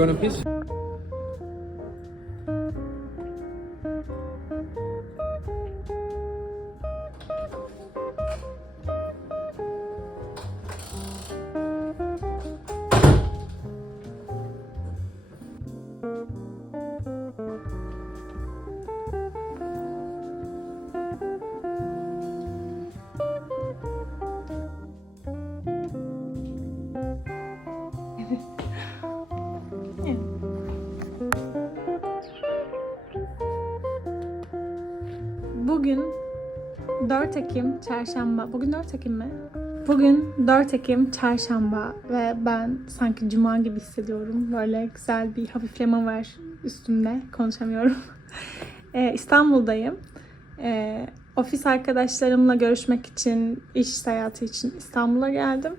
you One Piece? Bugün 4 Ekim Çarşamba. Bugün 4 Ekim mi? Bugün 4 Ekim Çarşamba ve ben sanki Cuma gibi hissediyorum. Böyle güzel bir hafifleme var üstümde. Konuşamıyorum. Ee, İstanbul'dayım. Ee, ofis arkadaşlarımla görüşmek için, iş seyahati için İstanbul'a geldim.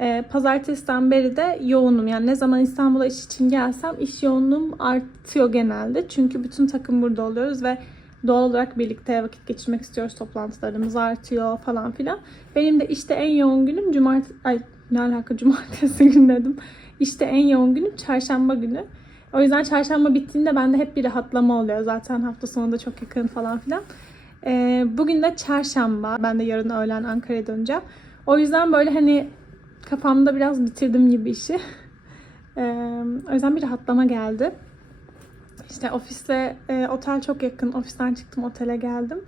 Ee, pazartesiden beri de yoğunum. Yani ne zaman İstanbul'a iş için gelsem iş yoğunluğum artıyor genelde. Çünkü bütün takım burada oluyoruz ve doğal olarak birlikte vakit geçirmek istiyoruz. Toplantılarımız artıyor falan filan. Benim de işte en yoğun günüm cumartesi... Ay ne alaka cumartesi günü dedim. İşte en yoğun günüm çarşamba günü. O yüzden çarşamba bittiğinde bende hep bir rahatlama oluyor. Zaten hafta sonu da çok yakın falan filan. Ee, bugün de çarşamba. Ben de yarın öğlen Ankara'ya döneceğim. O yüzden böyle hani kafamda biraz bitirdim gibi işi. Ee, o yüzden bir rahatlama geldi. İşte ofisle e, otel çok yakın. Ofisten çıktım otele geldim.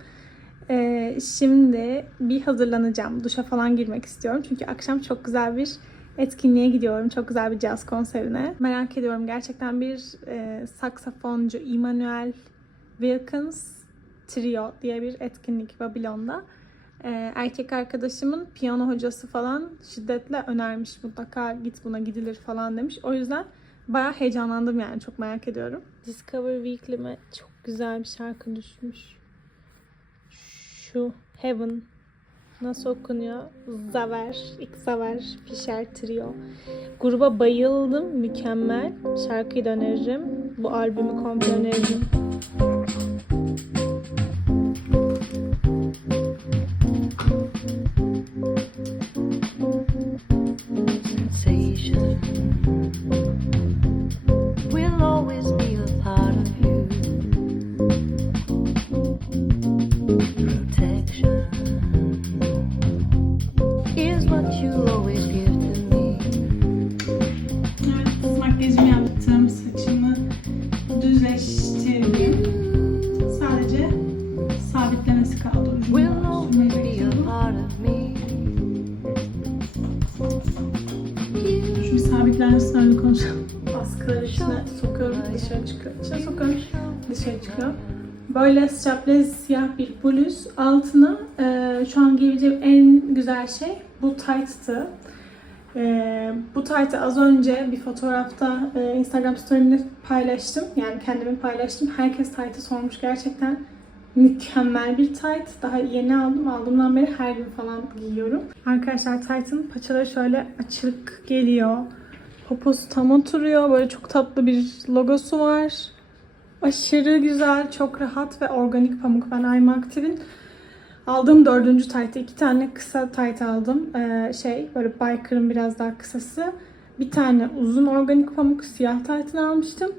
E, şimdi bir hazırlanacağım. Duşa falan girmek istiyorum. Çünkü akşam çok güzel bir etkinliğe gidiyorum. Çok güzel bir caz konserine. Merak ediyorum. Gerçekten bir e, saksafoncu Emmanuel Wilkins Trio diye bir etkinlik Babilon'da. E, erkek arkadaşımın piyano hocası falan şiddetle önermiş. Mutlaka git buna gidilir falan demiş. O yüzden Bayağı heyecanlandım yani. Çok merak ediyorum. Discover Weekly'me çok güzel bir şarkı düşmüş. Şu Heaven. Nasıl okunuyor? Zaver. İlk Zaver. Fischer Trio. Gruba bayıldım. Mükemmel. Şarkıyı da öneririm. Bu albümü komple öneririm. Makyajımı yaptım. Saçımı düzleştirdim. Sadece sabitlemesi kaldı. Şu bir sabitlenmesini öyle konuşalım. Askıları içine sokuyorum, dışarı çıkıyor. İçine sokuyorum, dışarı çıkıyor. Böyle strapless siyah bir bluz. Altına e, şu an giyebileceğim en güzel şey bu tight'tı. E, bu tight'ı az önce bir fotoğrafta e, Instagram story'imde paylaştım. Yani kendimi paylaştım. Herkes tight'ı sormuş. Gerçekten mükemmel bir tight. Daha yeni aldım. Aldığımdan beri her gün falan giyiyorum. Arkadaşlar tight'ın paçaları şöyle açık geliyor. Poposu tam oturuyor. Böyle çok tatlı bir logosu var. Aşırı güzel, çok rahat ve organik pamuk. Ben I'm Active'in aldığım dördüncü taytı. iki tane kısa tayt aldım. Ee, şey böyle biker'ın biraz daha kısası. Bir tane uzun organik pamuk siyah taytını almıştım.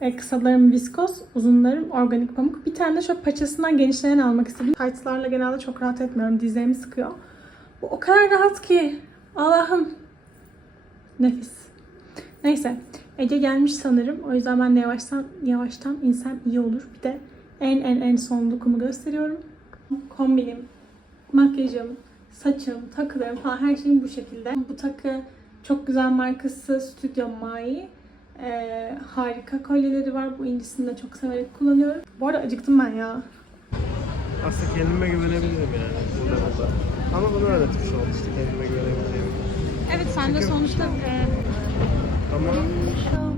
E, kısalarım viskos, uzunlarım organik pamuk. Bir tane de şöyle paçasından genişleyen almak istedim. Taytlarla genelde çok rahat etmiyorum. Dizlerimi sıkıyor. Bu o kadar rahat ki. Allah'ım. Nefis. Neyse. Ece gelmiş sanırım. O yüzden ben de yavaştan yavaştan insem iyi olur. Bir de en en en son lookumu gösteriyorum. Kombinim, makyajım, saçım, takılarım falan her şeyim bu şekilde. Bu takı çok güzel markası Studio Mai. Ee, harika kolyeleri var. Bu incisini de çok severek kullanıyorum. Bu arada acıktım ben ya. Aslında kendime güvenebilirim yani bu level'da. Ama bunu öğretmiş oldu işte kendime güvenebileceğimi. Evet sen de sonuçta e, Ama Show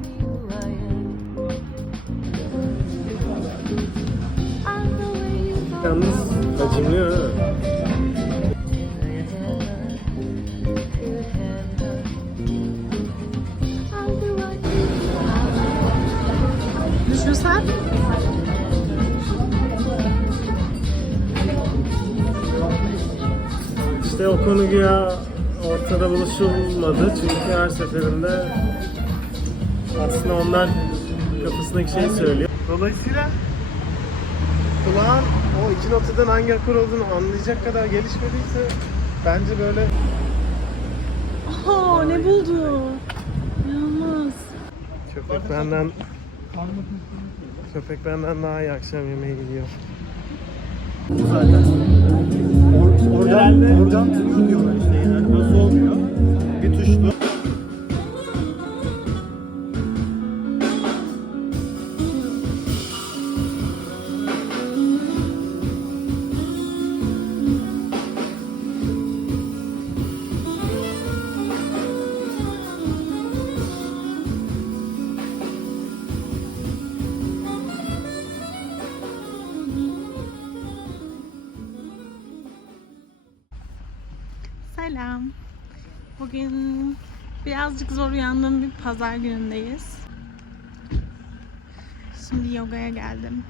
yalnız what düşünsen. İşte o konu güya ortada buluşulmadı. Çünkü her seferinde Aslında onlar kafasındaki şeyi söylüyor. Dolayısıyla kulağın o iki notadan hangi akor olduğunu anlayacak kadar gelişmediyse bence böyle Aa ne buldu? İnanılmaz. köpek benden köpek benden daha iyi akşam yemeği gidiyor. zaten. Or, oradan, oradan tınıyor diyorlar işte yani. Nasıl olmuyor? Selam. Bugün birazcık zor uyandığım bir pazar günündeyiz. Şimdi yogaya geldim.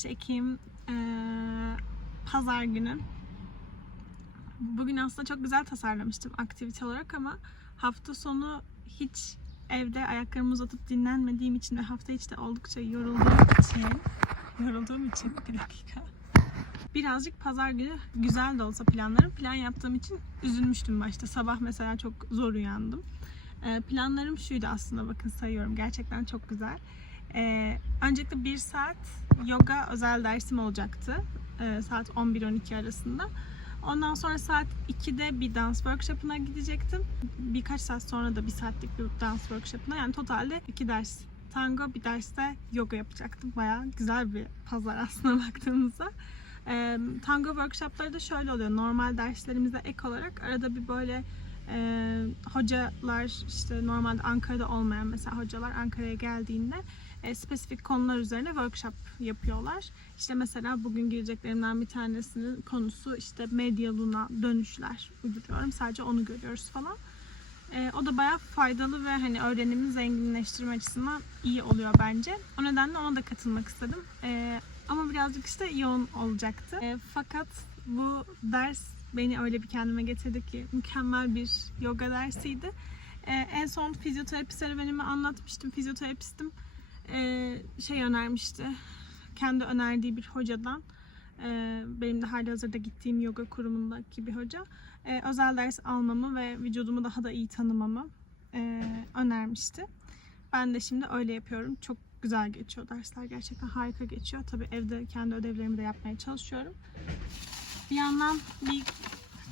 15 Ekim eee, Pazar günü. Bugün aslında çok güzel tasarlamıştım aktivite olarak ama hafta sonu hiç evde ayaklarımı uzatıp dinlenmediğim için ve hafta içi de oldukça yorulduğum için yorulduğum için bir dakika birazcık pazar günü güzel de olsa planlarım. Plan yaptığım için üzülmüştüm başta. Sabah mesela çok zor uyandım. Ee, planlarım şuydu aslında bakın sayıyorum. Gerçekten çok güzel. Ee, öncelikle bir saat yoga özel dersim olacaktı. Ee, saat 11-12 arasında. Ondan sonra saat 2'de bir dans workshop'ına gidecektim. Birkaç saat sonra da bir saatlik bir dans workshop'ına. Yani totalde iki ders tango bir derste yoga yapacaktım. Bayağı güzel bir pazar aslında baktığımızda. E, tango workshopları da şöyle oluyor. Normal derslerimize ek olarak arada bir böyle e, hocalar işte normalde Ankara'da olmayan mesela hocalar Ankara'ya geldiğinde e, spesifik konular üzerine workshop yapıyorlar. İşte mesela bugün gireceklerimden bir tanesinin konusu işte medyaluna dönüşler uyduruyorum. Sadece onu görüyoruz falan. E, o da bayağı faydalı ve hani öğrenimi zenginleştirme açısından iyi oluyor bence. O nedenle ona da katılmak istedim. E, ama birazcık işte yoğun olacaktı. E, fakat bu ders beni öyle bir kendime getirdi ki mükemmel bir yoga dersiydi. E, en son fizyoterapi serüvenimi anlatmıştım. Fizyoterapistim şey önermişti. Kendi önerdiği bir hocadan. e, benim de hali hazırda gittiğim yoga kurumundaki bir hoca. e, özel ders almamı ve vücudumu daha da iyi tanımamı e, önermişti. Ben de şimdi öyle yapıyorum. Çok güzel geçiyor dersler. Gerçekten harika geçiyor. Tabii evde kendi ödevlerimi de yapmaya çalışıyorum. Bir yandan bir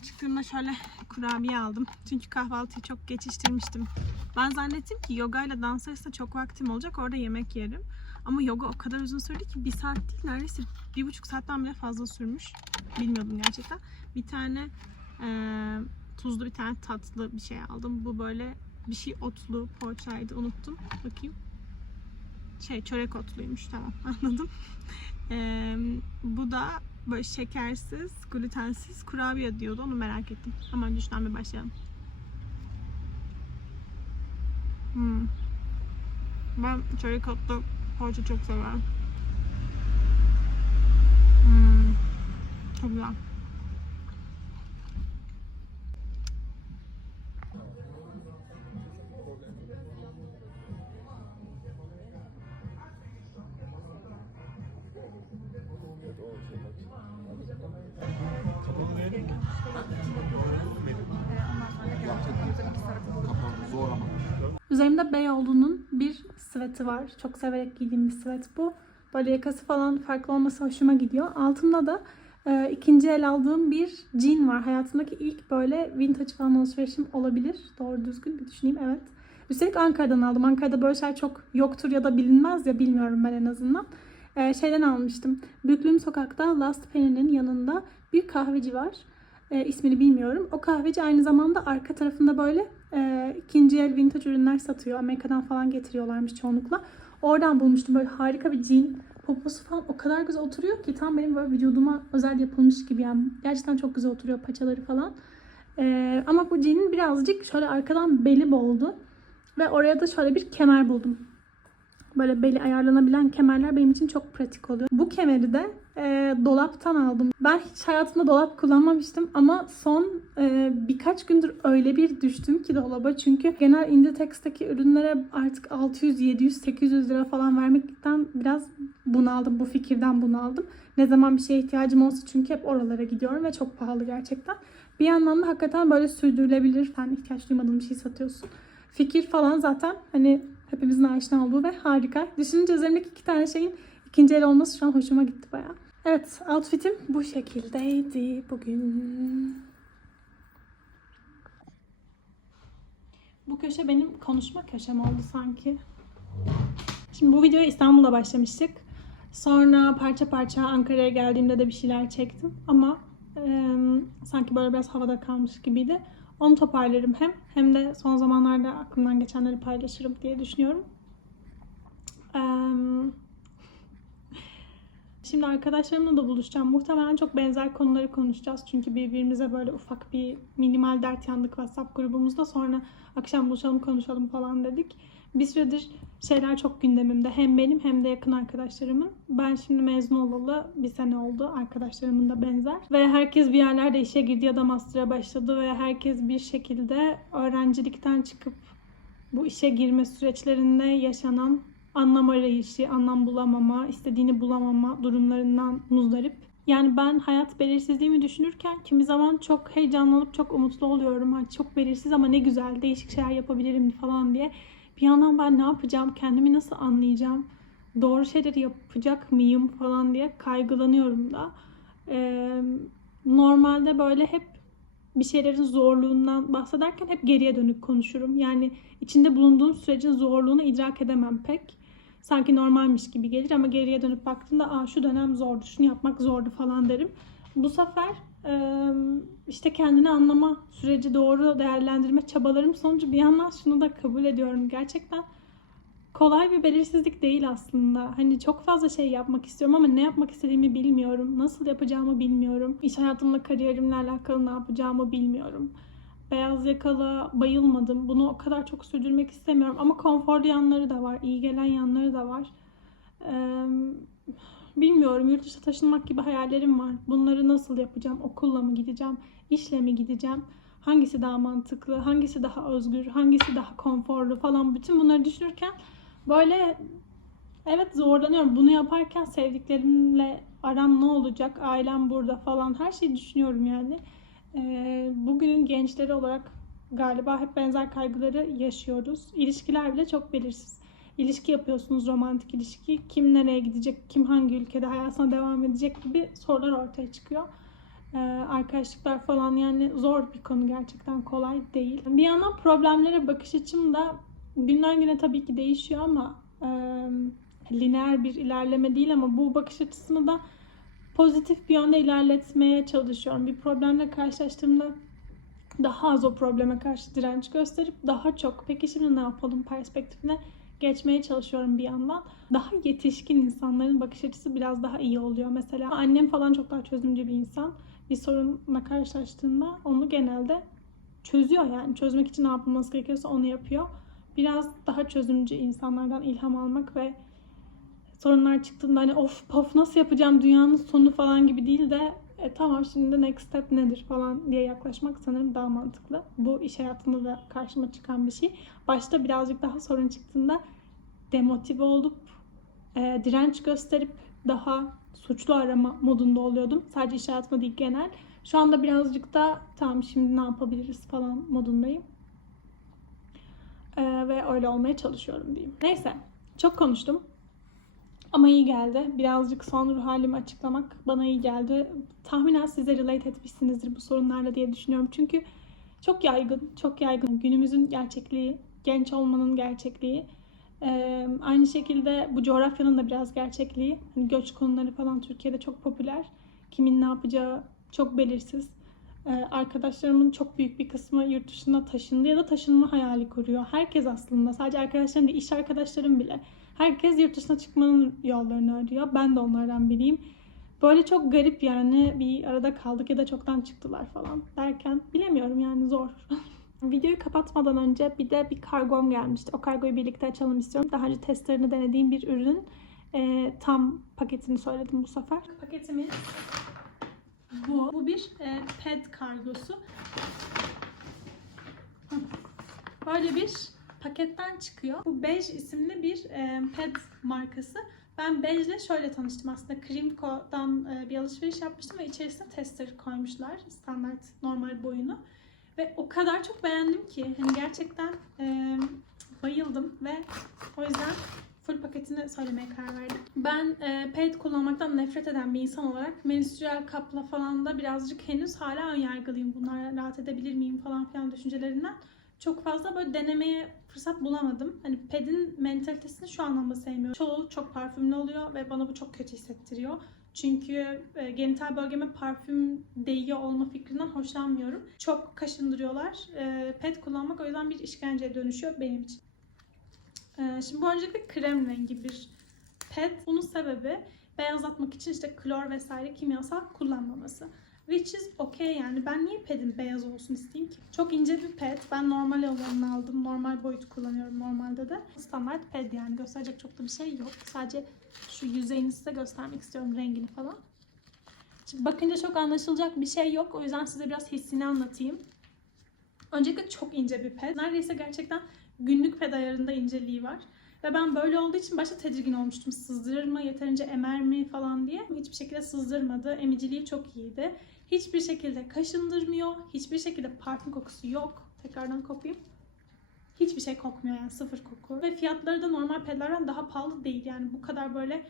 çıktığımda şöyle kurabiye aldım. Çünkü kahvaltıyı çok geçiştirmiştim. Ben zannettim ki yoga ile dans arasında çok vaktim olacak. Orada yemek yerim. Ama yoga o kadar uzun sürdü ki bir saat değil neredeyse bir buçuk saatten bile fazla sürmüş. Bilmiyordum gerçekten. Bir tane eee, tuzlu bir tane tatlı bir şey aldım. Bu böyle bir şey otlu poğaçaydı unuttum. Bakayım. Şey çörek otluymuş tamam anladım. Eee, bu da böyle şekersiz, glutensiz kurabiye diyordu. Onu merak ettim. Ama önce şundan bir başlayalım. Hmm. Ben çörek otlu poğaça çok severim. Hmm. Çok güzel. Üzerimde Beyoğlu'nun bir siveti var. Çok severek giydiğim bir sivet bu. Böyle yakası falan farklı olması hoşuma gidiyor. Altında da e, ikinci el aldığım bir jean var. Hayatımdaki ilk böyle vintage falan alışverişim olabilir. Doğru düzgün bir düşüneyim evet. Üstelik Ankara'dan aldım. Ankara'da böyle şeyler çok yoktur ya da bilinmez ya bilmiyorum ben en azından. E, şeyden almıştım. Büyüklüğüm sokakta Last Penny'nin yanında bir kahveci var. E, ismini bilmiyorum. O kahveci aynı zamanda arka tarafında böyle e, ikinci el vintage ürünler satıyor. Amerika'dan falan getiriyorlarmış çoğunlukla. Oradan bulmuştum böyle harika bir jean. Poposu falan o kadar güzel oturuyor ki tam benim böyle vücuduma özel yapılmış gibi yani. Gerçekten çok güzel oturuyor paçaları falan. E, ama bu jean'in birazcık şöyle arkadan beli boldu. Ve oraya da şöyle bir kemer buldum. Böyle beli ayarlanabilen kemerler benim için çok pratik oluyor. Bu kemeri de e, dolaptan aldım. Ben hiç hayatımda dolap kullanmamıştım ama son e, birkaç gündür öyle bir düştüm ki dolaba. Çünkü genel Inditex'teki ürünlere artık 600, 700, 800 lira falan vermekten biraz bunaldım. Bu fikirden bunaldım. Ne zaman bir şeye ihtiyacım olsa çünkü hep oralara gidiyorum ve çok pahalı gerçekten. Bir yandan da hakikaten böyle sürdürülebilir. Sen ihtiyaç duymadığın bir şey satıyorsun. Fikir falan zaten hani hepimizin aşina olduğu ve harika. Düşününce üzerimdeki iki tane şeyin ikinci el olması şu an hoşuma gitti bayağı. Evet, outfitim bu şekildeydi bugün. Bu köşe benim konuşma köşem oldu sanki. Şimdi bu videoya İstanbul'da başlamıştık. Sonra parça parça Ankara'ya geldiğimde de bir şeyler çektim. Ama e, sanki böyle biraz havada kalmış gibiydi. Onu toparlarım hem hem de son zamanlarda aklımdan geçenleri paylaşırım diye düşünüyorum. Eee Şimdi arkadaşlarımla da buluşacağım. Muhtemelen çok benzer konuları konuşacağız. Çünkü birbirimize böyle ufak bir minimal dert yandık WhatsApp grubumuzda. Sonra akşam buluşalım konuşalım falan dedik. Bir süredir şeyler çok gündemimde. Hem benim hem de yakın arkadaşlarımın. Ben şimdi mezun olalı bir sene oldu. Arkadaşlarımın da benzer. Ve herkes bir yerlerde işe girdi ya da master'a başladı. Ve herkes bir şekilde öğrencilikten çıkıp bu işe girme süreçlerinde yaşanan anlam arayışı, anlam bulamama, istediğini bulamama durumlarından muzdarip. Yani ben hayat belirsizliğimi düşünürken kimi zaman çok heyecanlanıp çok umutlu oluyorum. Hani çok belirsiz ama ne güzel, değişik şeyler yapabilirim falan diye. Bir yandan ben ne yapacağım, kendimi nasıl anlayacağım, doğru şeyleri yapacak mıyım falan diye kaygılanıyorum da. Ee, normalde böyle hep bir şeylerin zorluğundan bahsederken hep geriye dönük konuşurum. Yani içinde bulunduğum sürecin zorluğunu idrak edemem pek. Sanki normalmiş gibi gelir ama geriye dönüp baktığımda Aa, şu dönem zordu, şunu yapmak zordu falan derim. Bu sefer işte kendini anlama süreci doğru değerlendirme çabalarım sonucu bir yandan şunu da kabul ediyorum. Gerçekten kolay bir belirsizlik değil aslında. Hani çok fazla şey yapmak istiyorum ama ne yapmak istediğimi bilmiyorum. Nasıl yapacağımı bilmiyorum. İş hayatımla, kariyerimle alakalı ne yapacağımı bilmiyorum. Beyaz yakalı bayılmadım. Bunu o kadar çok sürdürmek istemiyorum. Ama konforlu yanları da var. iyi gelen yanları da var. Ee, bilmiyorum. Yurt dışına taşınmak gibi hayallerim var. Bunları nasıl yapacağım? Okulla mı gideceğim? İşle mi gideceğim? Hangisi daha mantıklı? Hangisi daha özgür? Hangisi daha konforlu falan. Bütün bunları düşünürken böyle evet zorlanıyorum. Bunu yaparken sevdiklerimle aram ne olacak? Ailem burada falan. Her şeyi düşünüyorum yani. Bugünün gençleri olarak galiba hep benzer kaygıları yaşıyoruz. İlişkiler bile çok belirsiz. İlişki yapıyorsunuz, romantik ilişki. Kim nereye gidecek, kim hangi ülkede hayatına devam edecek gibi sorular ortaya çıkıyor. Arkadaşlıklar falan yani zor bir konu gerçekten kolay değil. Bir yandan problemlere bakış açım da günden güne tabii ki değişiyor ama e, lineer bir ilerleme değil ama bu bakış açısını da pozitif bir yönde ilerletmeye çalışıyorum. Bir problemle karşılaştığımda daha az o probleme karşı direnç gösterip daha çok peki şimdi ne yapalım perspektifine geçmeye çalışıyorum bir yandan. Daha yetişkin insanların bakış açısı biraz daha iyi oluyor. Mesela annem falan çok daha çözümcü bir insan. Bir sorunla karşılaştığında onu genelde çözüyor yani. Çözmek için ne yapılması gerekiyorsa onu yapıyor. Biraz daha çözümcü insanlardan ilham almak ve sorunlar çıktığında hani of pof nasıl yapacağım dünyanın sonu falan gibi değil de e, tamam şimdi next step nedir falan diye yaklaşmak sanırım daha mantıklı. Bu iş hayatında da karşıma çıkan bir şey. Başta birazcık daha sorun çıktığında demotive olup e, direnç gösterip daha suçlu arama modunda oluyordum. Sadece iş hayatında değil genel. Şu anda birazcık da tamam şimdi ne yapabiliriz falan modundayım. E, ve öyle olmaya çalışıyorum diyeyim. Neyse çok konuştum. Ama iyi geldi. Birazcık son ruh halimi açıklamak bana iyi geldi. Tahminen siz de relate etmişsinizdir bu sorunlarla diye düşünüyorum. Çünkü çok yaygın, çok yaygın. Günümüzün gerçekliği, genç olmanın gerçekliği. Ee, aynı şekilde bu coğrafyanın da biraz gerçekliği. Hani göç konuları falan Türkiye'de çok popüler. Kimin ne yapacağı çok belirsiz. Ee, arkadaşlarımın çok büyük bir kısmı yurt dışına taşındı ya da taşınma hayali kuruyor. Herkes aslında sadece arkadaşlarım değil, iş arkadaşlarım bile. Herkes yurt dışına çıkmanın yollarını arıyor. Ben de onlardan biriyim. Böyle çok garip yani bir arada kaldık ya da çoktan çıktılar falan derken bilemiyorum yani zor. Videoyu kapatmadan önce bir de bir kargom gelmişti. O kargoyu birlikte açalım istiyorum. Daha önce testlerini denediğim bir ürün. Ee, tam paketini söyledim bu sefer. Paketimiz bu. Bu bir e, ped kargosu. Böyle bir paketten çıkıyor. Bu Bej isimli bir e, ped markası. Ben Bej'le şöyle tanıştım aslında. Krimko'dan e, bir alışveriş yapmıştım ve içerisine tester koymuşlar. Standart normal boyunu. Ve o kadar çok beğendim ki hani gerçekten e, bayıldım ve o yüzden full paketini söylemeye karar verdim. Ben e, ped kullanmaktan nefret eden bir insan olarak menstrüel kapla falan da birazcık henüz hala ön yargılıyım. Bunlarla rahat edebilir miyim falan filan düşüncelerinden. Çok fazla böyle denemeye fırsat bulamadım. Hani pedin mentalitesini şu anlamda sevmiyorum. Çoğu çok parfümlü oluyor ve bana bu çok kötü hissettiriyor. Çünkü e, genital bölgeme parfüm değiyor olma fikrinden hoşlanmıyorum. Çok kaşındırıyorlar. E, ped kullanmak o yüzden bir işkenceye dönüşüyor benim için. E, şimdi bu öncelikle krem rengi bir ped. Bunun sebebi beyazlatmak için işte klor vesaire kimyasal kullanmaması. Which is okay yani. Ben niye pedin beyaz olsun isteyeyim ki? Çok ince bir ped. Ben normal olanını aldım. Normal boyut kullanıyorum normalde de. Standart ped yani. Gösterecek çok da bir şey yok. Sadece şu yüzeyini size göstermek istiyorum. Rengini falan. Şimdi bakınca çok anlaşılacak bir şey yok. O yüzden size biraz hissini anlatayım. Öncelikle çok ince bir ped. Neredeyse gerçekten günlük ped ayarında inceliği var. Ve ben böyle olduğu için başta tedirgin olmuştum. Sızdırır mı, yeterince emer mi falan diye. Hiçbir şekilde sızdırmadı. Emiciliği çok iyiydi. Hiçbir şekilde kaşındırmıyor. Hiçbir şekilde parfüm kokusu yok. Tekrardan kopayım. Hiçbir şey kokmuyor yani sıfır koku. Ve fiyatları da normal pedlerden daha pahalı değil. Yani bu kadar böyle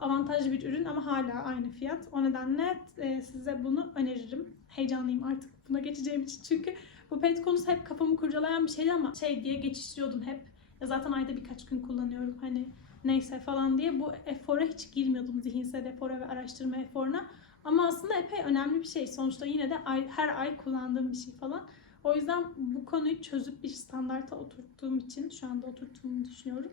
avantajlı bir ürün ama hala aynı fiyat. O nedenle e, size bunu öneririm. Heyecanlıyım artık buna geçeceğim için. Çünkü bu ped konusu hep kafamı kurcalayan bir şeydi ama şey diye geçiştiriyordum hep. Ya zaten ayda birkaç gün kullanıyorum hani neyse falan diye. Bu efora hiç girmiyordum zihinsel efora ve araştırma eforuna. Ama aslında epey önemli bir şey. Sonuçta yine de ay, her ay kullandığım bir şey falan. O yüzden bu konuyu çözüp bir standarta oturttuğum için şu anda oturttuğumu düşünüyorum.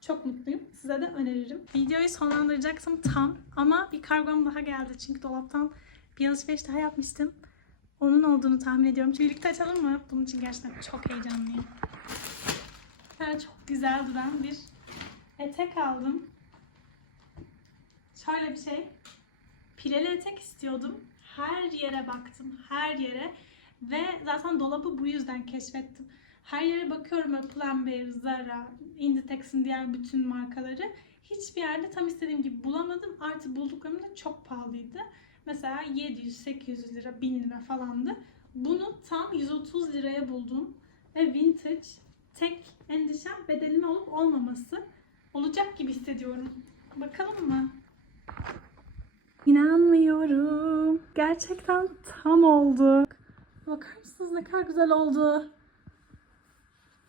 Çok mutluyum. Size de öneririm. Videoyu sonlandıracaktım tam ama bir kargom daha geldi. Çünkü dolaptan bir alışveriş daha yapmıştım. Onun olduğunu tahmin ediyorum. Birlikte açalım mı? Bunun için gerçekten çok heyecanlıyım. Böyle çok güzel duran bir etek aldım. Şöyle bir şey. Pileli etek istiyordum. Her yere baktım. Her yere. Ve zaten dolabı bu yüzden keşfettim. Her yere bakıyorum böyle Zara, Inditex'in diğer bütün markaları. Hiçbir yerde tam istediğim gibi bulamadım. Artı bulduklarım da çok pahalıydı. Mesela 700-800 lira, 1000 lira falandı. Bunu tam 130 liraya buldum. Ve vintage. Tek endişem bedenin olup olmaması. Olacak gibi hissediyorum. Bakalım mı? İnanmıyorum. Gerçekten tam oldu. Bakar mısınız ne kadar güzel oldu.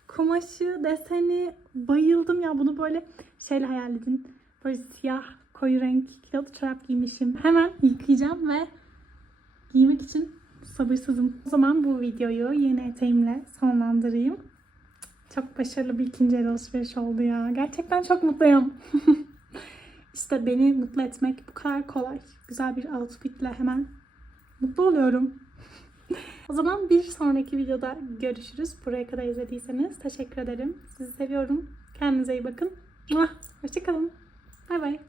Kumaşı, deseni bayıldım ya. Bunu böyle şeyle hayal edin. Böyle siyah, koyu renk kilotlu çorap giymişim. Hemen yıkayacağım ve giymek için sabırsızım. O zaman bu videoyu yeni eteğimle sonlandırayım. Çok başarılı bir ikinci el alışveriş oldu ya. Gerçekten çok mutluyum. işte beni mutlu etmek bu kadar kolay. Güzel bir outfitle hemen mutlu oluyorum. o zaman bir sonraki videoda görüşürüz. Buraya kadar izlediyseniz teşekkür ederim. Sizi seviyorum. Kendinize iyi bakın. Hoşçakalın. Bay bay.